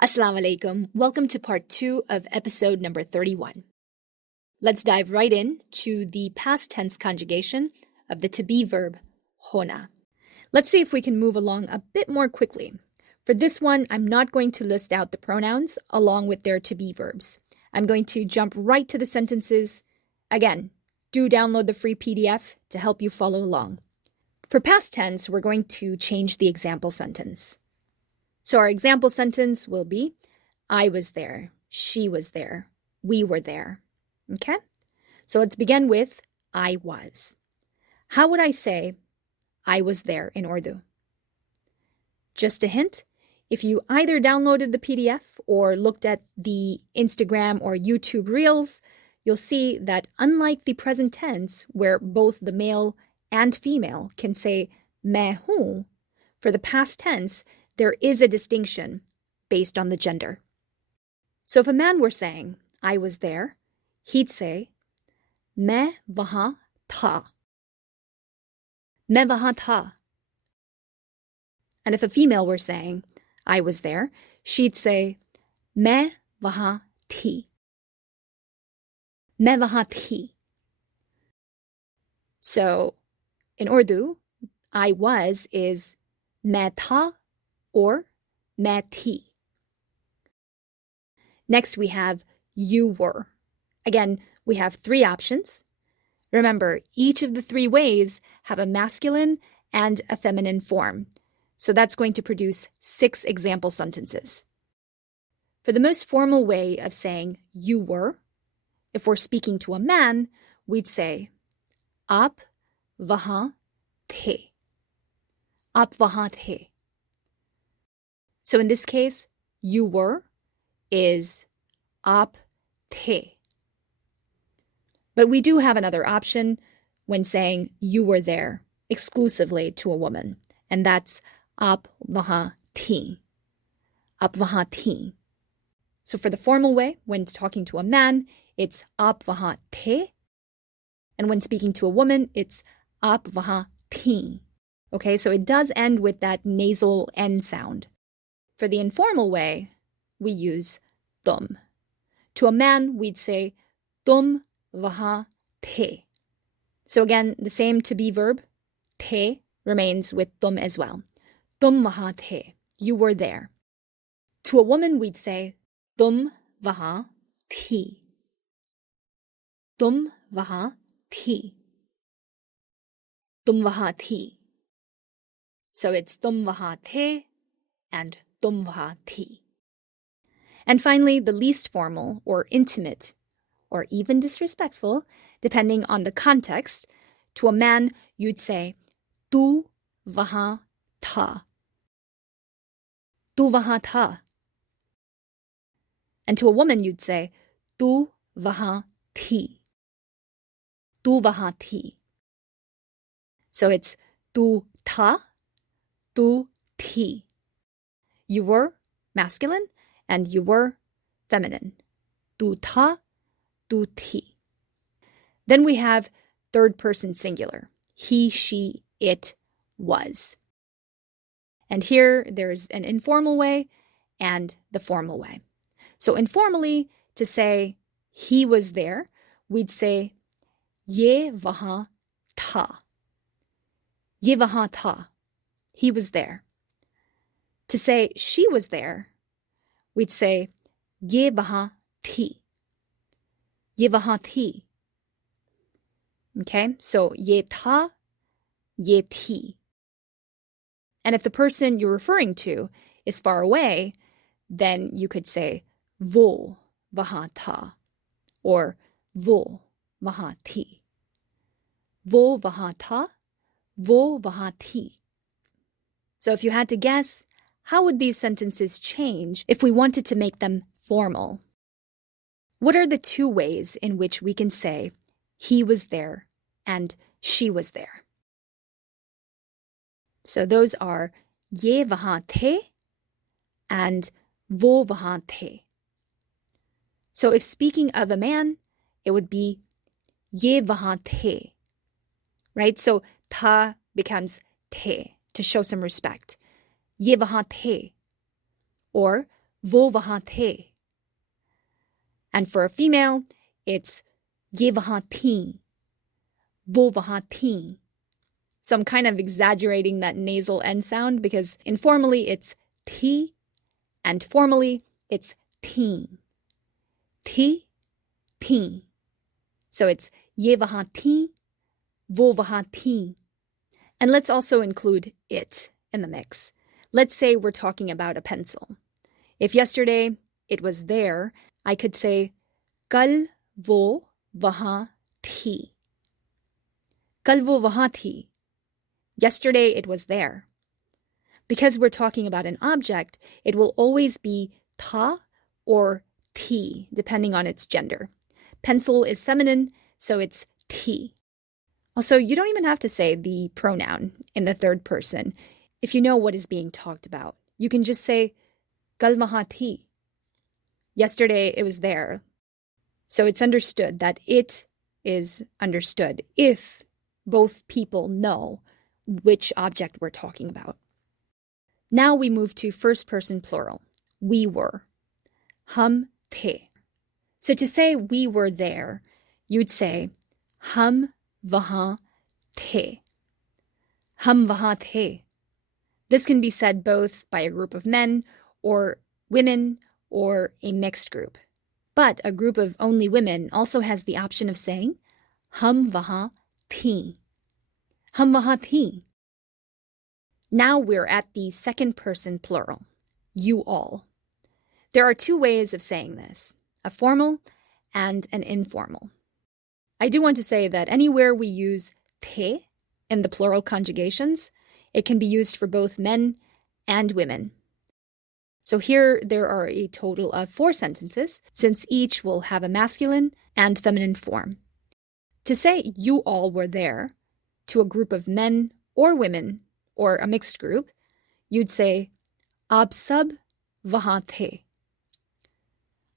Assalamu alaikum. Welcome to part 2 of episode number 31. Let's dive right in to the past tense conjugation of the to be verb Hona. Let's see if we can move along a bit more quickly. For this one, I'm not going to list out the pronouns along with their to be verbs. I'm going to jump right to the sentences. Again, do download the free PDF to help you follow along. For past tense, we're going to change the example sentence. So our example sentence will be, I was there, she was there, we were there. Okay? So let's begin with I was. How would I say I was there in Urdu? Just a hint, if you either downloaded the PDF or looked at the Instagram or YouTube Reels, you'll see that unlike the present tense, where both the male and female can say main hoon, for the past tense, there is a distinction based on the gender. So if a man were saying, I was there, he'd say, main wahan tha. Main wahan tha. And if a female were saying, I was there, she'd say, main wahan thi. Main wahan thi. So in Urdu, I was is main tha or main thi. Next, we have you were. Again, we have 3 options. Remember, each of the 3 ways have a masculine and a feminine form. So that's going to produce 6 example sentences. For the most formal way of saying you were, if we're speaking to a man, we'd say aap wahan the. Aap wahan the. So in this case, you were is aap the. But we do have another option when saying you were there exclusively to a woman, and that's aap wahan thi. Aap wahan thi. So for the formal way, when talking to a man, it's aap wahan the, and when speaking to a woman, it's aap wahan thi. Okay, so it does end with that nasal N sound. For the informal way, we use tum. To a man, we'd say tum wahan the. So again, the same to be verb, the, remains with tum as well. Tum wahan the. You were there. To a woman, we'd say tum wahan thi. Tum wahan thi. Tum wahan thi. So it's tum wahan the and tum wahan thi. And finally, the least formal or intimate or even disrespectful, depending on the context, to a man you'd say tu wahan tha. Tu wahan tha. And to a woman you'd say tu wahan thi. Tu wahan thi. So it's tu tha, tu thi. You were masculine and you were feminine. Tu tha, tu thi. Then we have third person singular. He, she, it was. And here there's an informal way and the formal way. So informally, to say he was there, we'd say ye wahan tha. Ye wahan tha. He was there. To say she was there, we'd say ye wahan thi. Ye wahan thi. Okay, so ye tha, ye thi. And if the person you're referring to is far away, then you could say wo wahan tha or wo wahan thi. Wo wahan tha, wo wahan thi. So if you had to guess, how would these sentences change if we wanted to make them formal? What are the 2 ways in which we can say he was there and she was there? So those are ye wahan the and wo wahan the. So if speaking of a man, it would be ye wahan the, right? So tha becomes the to show some respect. Ye wahan the. Or वो वहाँ थे. And for a female, it's ये वहाँ थीं, वो वहाँ थीं. So I'm kind of exaggerating that nasal N sound because informally it's T and formally it's teen. T, teen. So it's ye wahan teen, wo wahan teen. And let's also include it in the mix. Let's say we're talking about a pencil. If yesterday it was there, I could say kal wo wahan thi. Kal wo wahan thi. Yesterday it was there. Because we're talking about an object, it will always be ta or ti, depending on its gender. Pencil is feminine, so it's ti. Also, you don't even have to say the pronoun in the third person if you know what is being talked about. You can just say kal wahan thi. Yesterday it was there. So it's understood that it is understood if both people know which object we're talking about. Now we move to first person plural. We were. Hum the. So to say we were there, you'd say hum wahan the. Hum wahan the. This can be said both by a group of men or women or a mixed group. But a group of only women also has the option of saying hum wahan thi. Hum wahan thi. Now we're at the second person plural, you all. There are two ways of saying this, a formal and an informal. I do want to say that anywhere we use the in the plural conjugations, it can be used for both men and women. So here there are a total of 4 sentences, since each will have a masculine and feminine form. To say you all were there to a group of men or women or a mixed group, you'd say aap sab wahan the.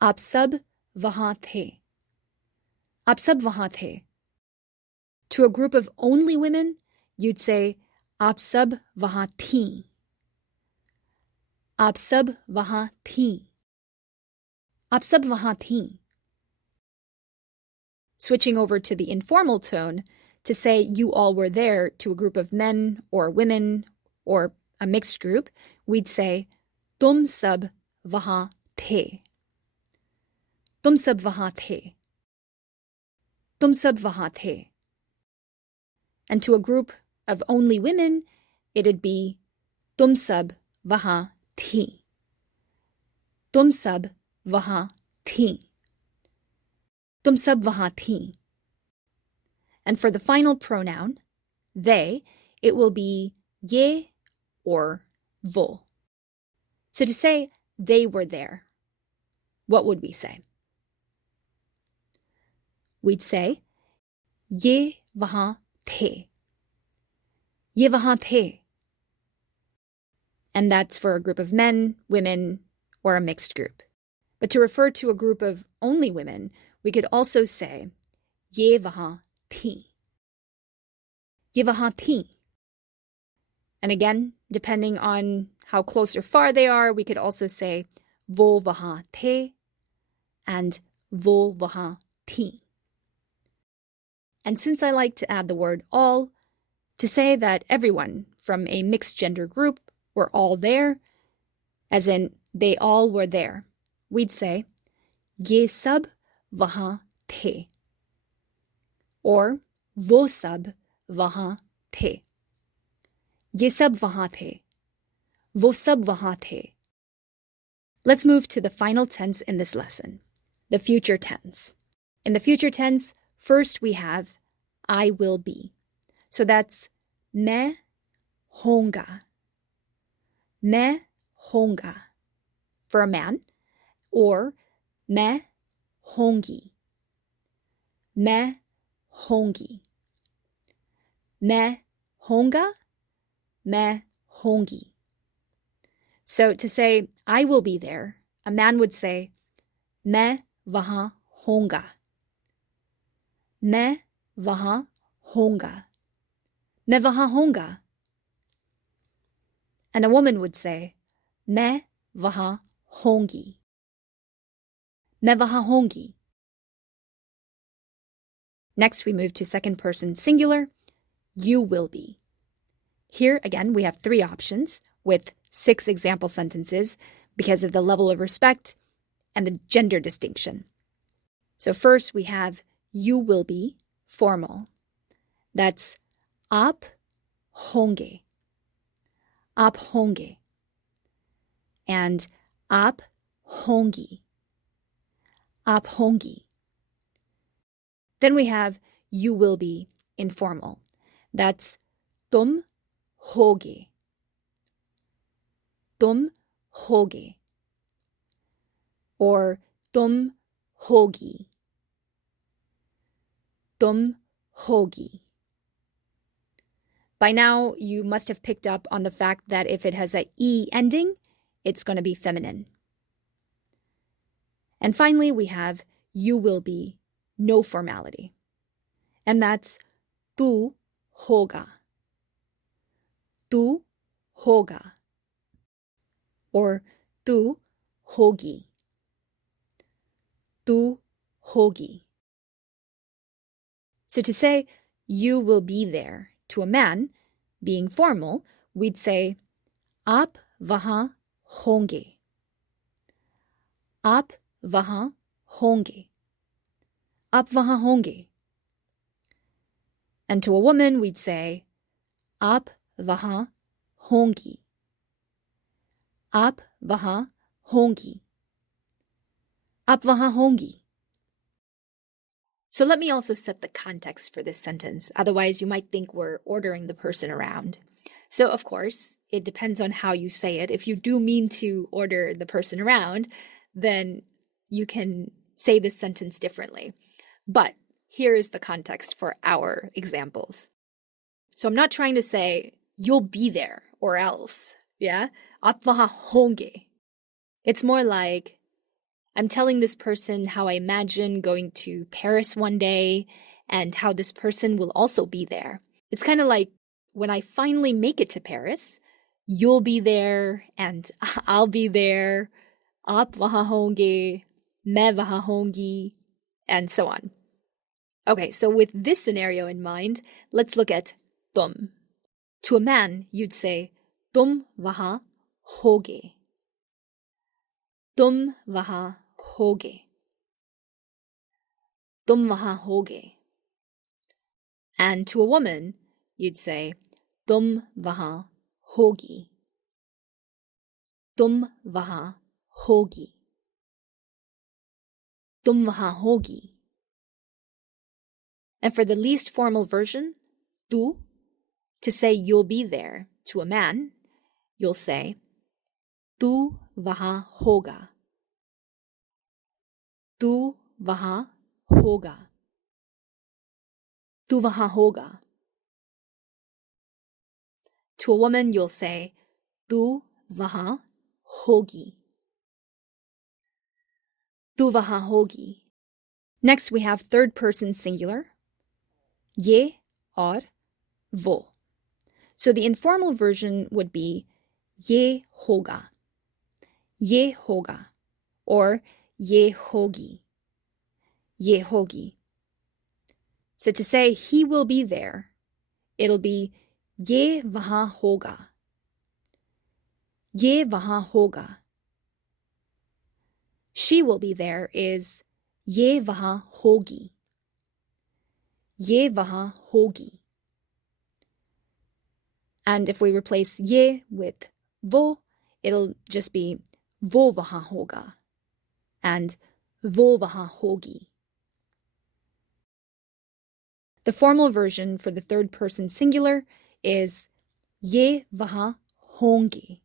Aap sab wahan the. Aap sab wahan the. To a group of only women, you'd say aap sab wahan thीं. Aap sab wahan thीं. Aap sab wahan thीं. Switching over to the informal tone, to say you all were there to a group of men or women or a mixed group, we'd say tum sab wahan the. Tum sab wahan the. Tum sab wahan the. And to a group of only women, it'd be tum sab wahan thi. Tum sab wahan thi. Tum sab wahan thi. And for the final pronoun, they, it will be ye or vo. So to say they were there, what would we say? We'd say ye wahan the. Ye wahan the. And that's for a group of men, women, or a mixed group. But to refer to a group of only women, we could also say ye wahan thi. Ye wahan thi. And again, depending on how close or far they are, we could also say wo wahan the and wo wahan thi. And since I like to add the word all, to say that everyone from a mixed gender group were all there, as in they all were there, we'd say ye sab wahan the. Or wo sab wahan the. Ye sab wahan the. Wo sab wahan the. Let's move to the final tense in this lesson, the future tense. In the future tense, first we have I will be. So that's मैं होऊंगा. मैं होऊंगा for a man, or मैं होऊंगी. मैं होऊंगी. मैं होऊंगा. मैं होऊंगी. So to say I will be there, a man would say मैं वहाँ होऊंगा. मैं वहाँ होऊंगा. मैं वहाँ होऊंगा. And a woman would say मैं वहाँ होंगी. मैं वहां होंगी. Next, we move to second person singular. You will be. Here, again, we have 3 options with 6 example sentences because of the level of respect and the gender distinction. So first, we have you will be, formal. That's आप होंगे. आप होंगे. And आप होंगी. आप होंगी. Then we have you will be, informal. That's तुम होगे. तुम होगे. Or तुम होगी. तुम होगी. By now, you must have picked up on the fact that if it has a E ending, it's going to be feminine. And finally, we have you will be, no formality. And that's तू होगा. तू होगा. Or तू होगी. तू होगी. So to say you will be there to a man, being formal, we'd say आप वहां होंगे. आप वहां होंगे. आप वहां होंगे. And to a woman, we'd say आप वहां होंगी. आप वहां होंगी. आप वहां होंगी. So let me also set the context for this sentence. Otherwise, you might think we're ordering the person around. So, of course, it depends on how you say it. If you do mean to order the person around, then you can say this sentence differently. But here is the context for our examples. So I'm not trying to say, you'll be there or else. Yeah? आप वहां होंगे. It's more like, I'm telling this person how I imagine going to Paris one day and how this person will also be there. It's kind of like when I finally make it to Paris, you'll be there and I'll be there. आप वहां होंगे, मैं वहां होंगी, and so on. Okay, so with this scenario in mind, let's look at तुम. To a man, you'd say तुम वहां होगे. तुम वहां होगे. तुम वहां होगे. And to a woman, you'd say तुम वहां होगी. तुम वहां होगी. तुम वहां होगी. And for the least formal version, tú, to say you'll be there to a man, you'll say tú वहां होगा. तू वहां होगा. तू वहां होगा. To a woman, you'll say तू वहां होगी. तू वहां होगी. Next, we have third person singular. ये और वो. So the informal version would be ये होगा. ये होगा. Or ये होगी. ये होगी. So to say he will be there, it'll be ये वहां होगा. ये वहां होगा. She will be there is ये वहां होगी. ये वहां होगी. And if we replace ये with वो, it'll just be वो वहां होगा. And वो वहां होगी. The formal version for the third person singular is ये वहां होंगे.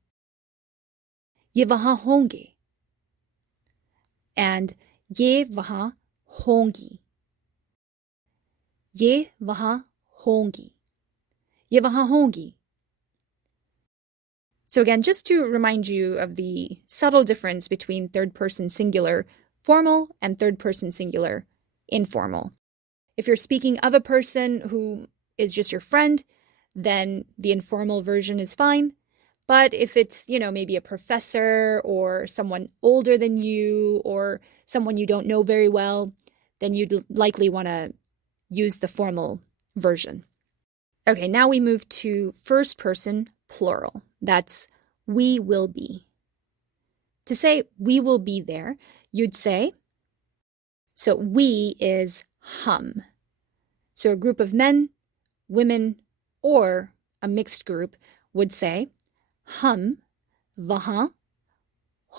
ये वहां होंगे. And ये वहां होंगी. ये वहां होंगी. ये वहां होंगी. So again, just to remind you of the subtle difference between third person singular formal and third person singular informal. If you're speaking of a person who is just your friend, then the informal version is fine. But if it's, maybe a professor or someone older than you or someone you don't know very well, then you'd likely want to use the formal version. Okay, now we move to first person plural. That's we will be. To say we will be there, you'd say, so we is hum. So a group of men, women, or a mixed group would say, hum वहाँ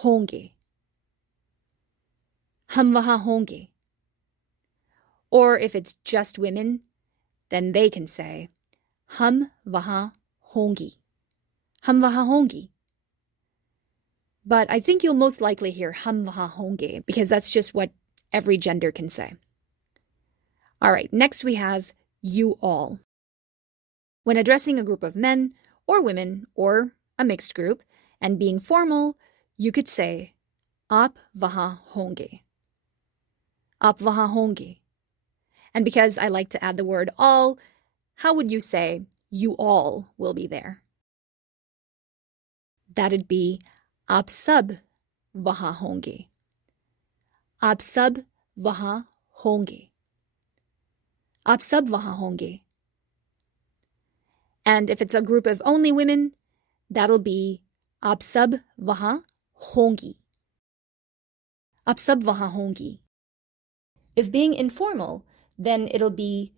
होंगे. हम वहाँ होंगे. Or if it's just women, then they can say, हम वहाँ होंगी. हम वहाँ होंगी. But I think you'll most likely hear हम वहाँ होंगे because that's just what every gender can say. All right, next we have you all. When addressing a group of men or women or a mixed group and being formal, you could say आप वहाँ होंगे. आप वहाँ होंगे. And because I like to add the word all, how would you say you all will be there? That'd be आप सब वहाँ होंगे. आप सब वहाँ होंगे. आप सब वहाँ होंगे. And if it's a group of only women, that'll be आप सब वहाँ होंगी. आप सब वहाँ होंगी. If being informal, then it'll be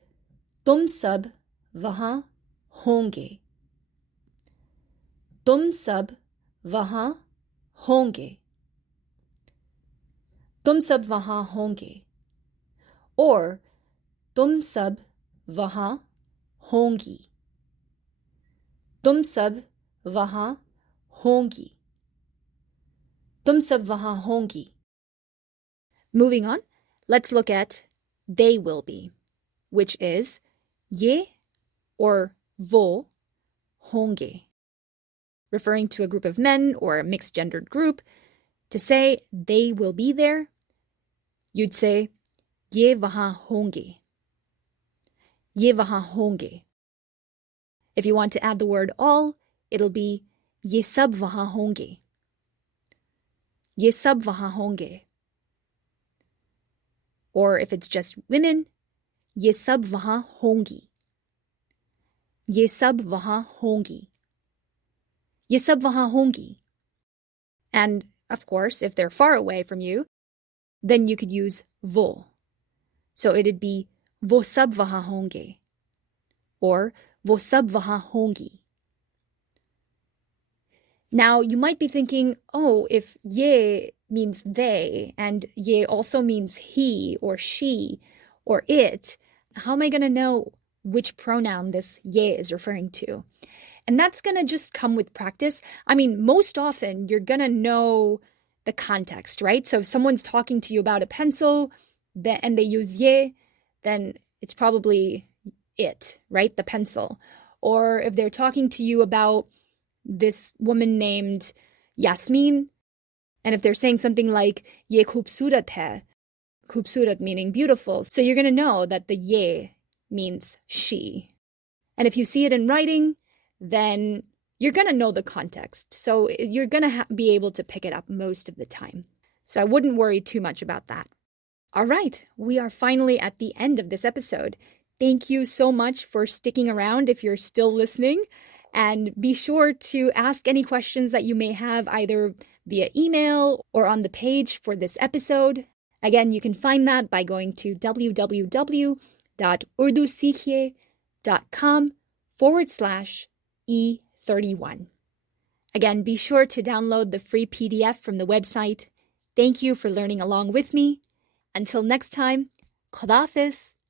तुम सब वहाँ होंगे. तुम सब वहाँ होंगे. तुम सब वहाँ होंगे. Or तुम सब वहाँ होंगी. तुम सब वहाँ होंगी. तुम सब वहाँ होंगी. Moving on, let's look at they will be, which is ये or वो होंगे. Referring to a group of men or a mixed gendered group, to say they will be there, you'd say ये वहाँ होंगे. ये वहाँ होंगे. If you want to add the word all, it'll be ये सब वहाँ होंगे. ये सब वहाँ होंगे. Or if it's just women, ये सब वहाँ होंगी. ये सब वहाँ होंगी. ये सब वहाँ होंगी. And of course, if they're far away from you, then you could use वो. So it'd be वो सब वहाँ होंगे. Or वो सब वहाँ होंगी. Now, you might be thinking, oh, if ये means they, and ये also means he or she or it, how am I going to know which pronoun this ये is referring to? And that's going to just come with practice. I mean, most often you're going to know the context, right? So if someone's talking to you about a pencil and they use ye, then it's probably it, right? The pencil. Or if they're talking to you about this woman named Yasmin, and if they're saying something like ye khubsurat hai, khubsurat meaning beautiful, so you're going to know that the ye means she. And if you see it in writing, then you're going to know the context. So you're going to be able to pick it up most of the time. So I wouldn't worry too much about that. All right, we are finally at the end of this episode. Thank you so much for sticking around if you're still listening. And be sure to ask any questions that you may have either via email or on the page for this episode. Again, you can find that by going to www.urdusikhe.com/E31. Again, be sure to download the free PDF from the website. Thank you for learning along with me. Until next time, Khuda Hafiz.